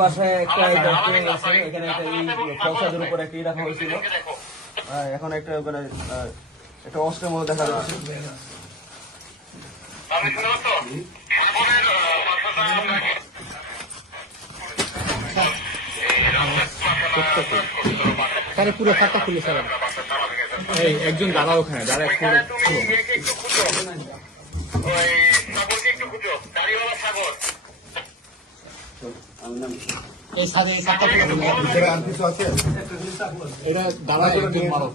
বাসায় একটা এখানে একটা ফলসাদের উপর একটা রাখা হয়েছিল। এখন একটা মানে একটা অস্ত্রের মধ্যে দেখা যাচ্ছে। তাহলে পুরো খাতা খুলে স্যার এই একজন দাঁড়া ওখানে দাঁড়া একটু এই সাথে এটা দাঁড়া একজন মারো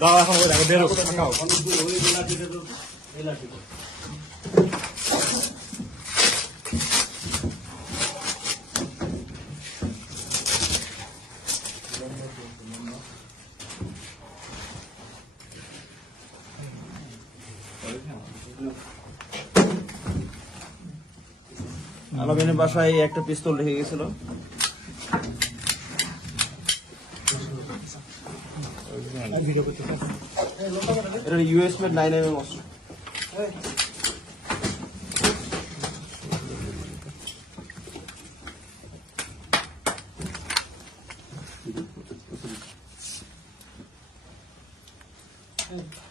দাঁড়া এখন বেরো থাকাও আলামিনের বাসায় একটা পিস্তল রেখে গেছিল। এটা ইউএস মেড 9mm অস্ত্র।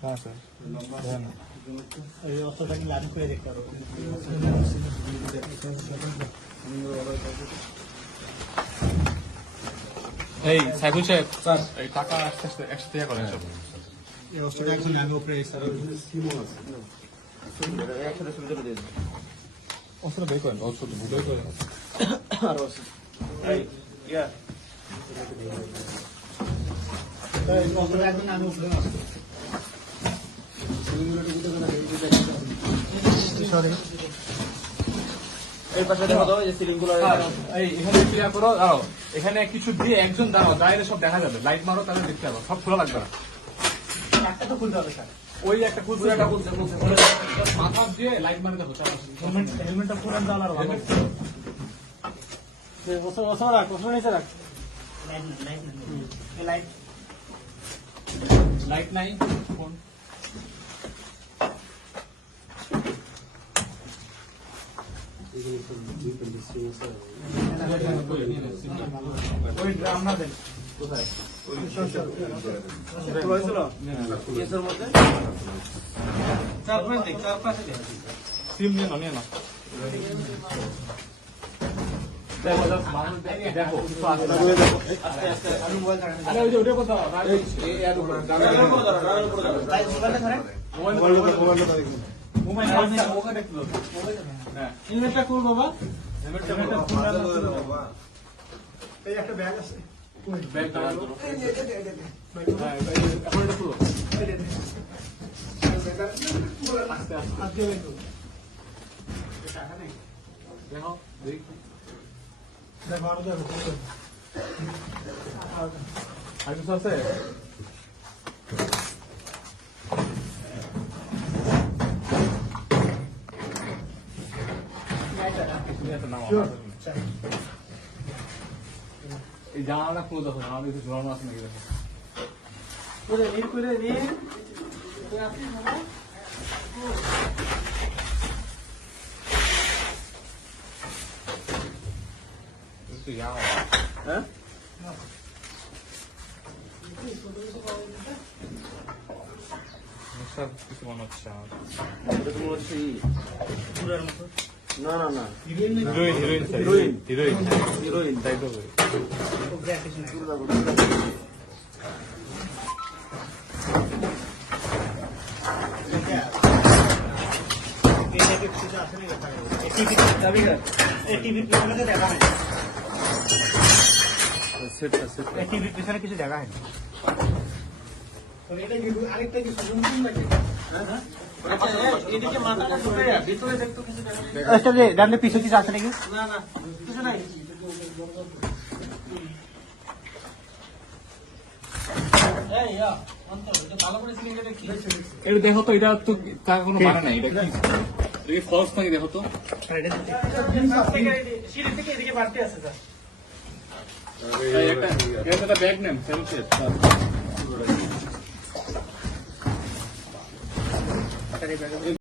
হ্যাঁ স্যার এই অস্ত্রটাকে লাইন করে দেখতে পারো। এই সাইফুল সাহেব স্যার এই টাকা একসাথে করেন সব এই অস্ত্রটা এখন লাইন উপরে স্যার একসাথে সুবিধা দিয়ে দিন। অস্ত্র বের করেন অস্ত্র বের করেন আর অস্ত্র এই ইয়া এই অস্ত্রটা এখন লাইন উপরে আসছে। এখানে কিছু দিয়ে একজন দাঁড়াও বাইরে সব দেখা যাবে লাইট মারো তাহলে দেখতে পাবো সব খোলা লাগবে না একটা তো খুলতে হবে স্যার ওই একটা খুলতে মাথা দিয়ে লাইট মারে দেবো হেলমেটটা পুরান দাও আর লাইট নাই ফোন হেলমেটটা কোন বাবা এই একটা ব্যাগ আছে ব্যাগ দাও এখন এটা খুলো আস্তে আস্তে দেখো দেখো আরো দেখো আর কিছু আছে এই জানালা ক্লোজ আছে আমাদের কিছু ঝুলানো আছে নাকি দেখো হ্যাঁ কিছু মনে হচ্ছে না না না হিরোইন তাই তো টিভির পিছনে কিছু দেখা হয় আরেকটা কি ডানে পিছনে কিছু আছে নাকি না না কিছু নাই এটা দেখো তো এটা তো তার কোনো মানে নাই এটা কি ফলস নাকি দেখো তো সিঁড়ি থেকে এদিকে বাড়তে আছে স্যার একটা ব্যাগ নেন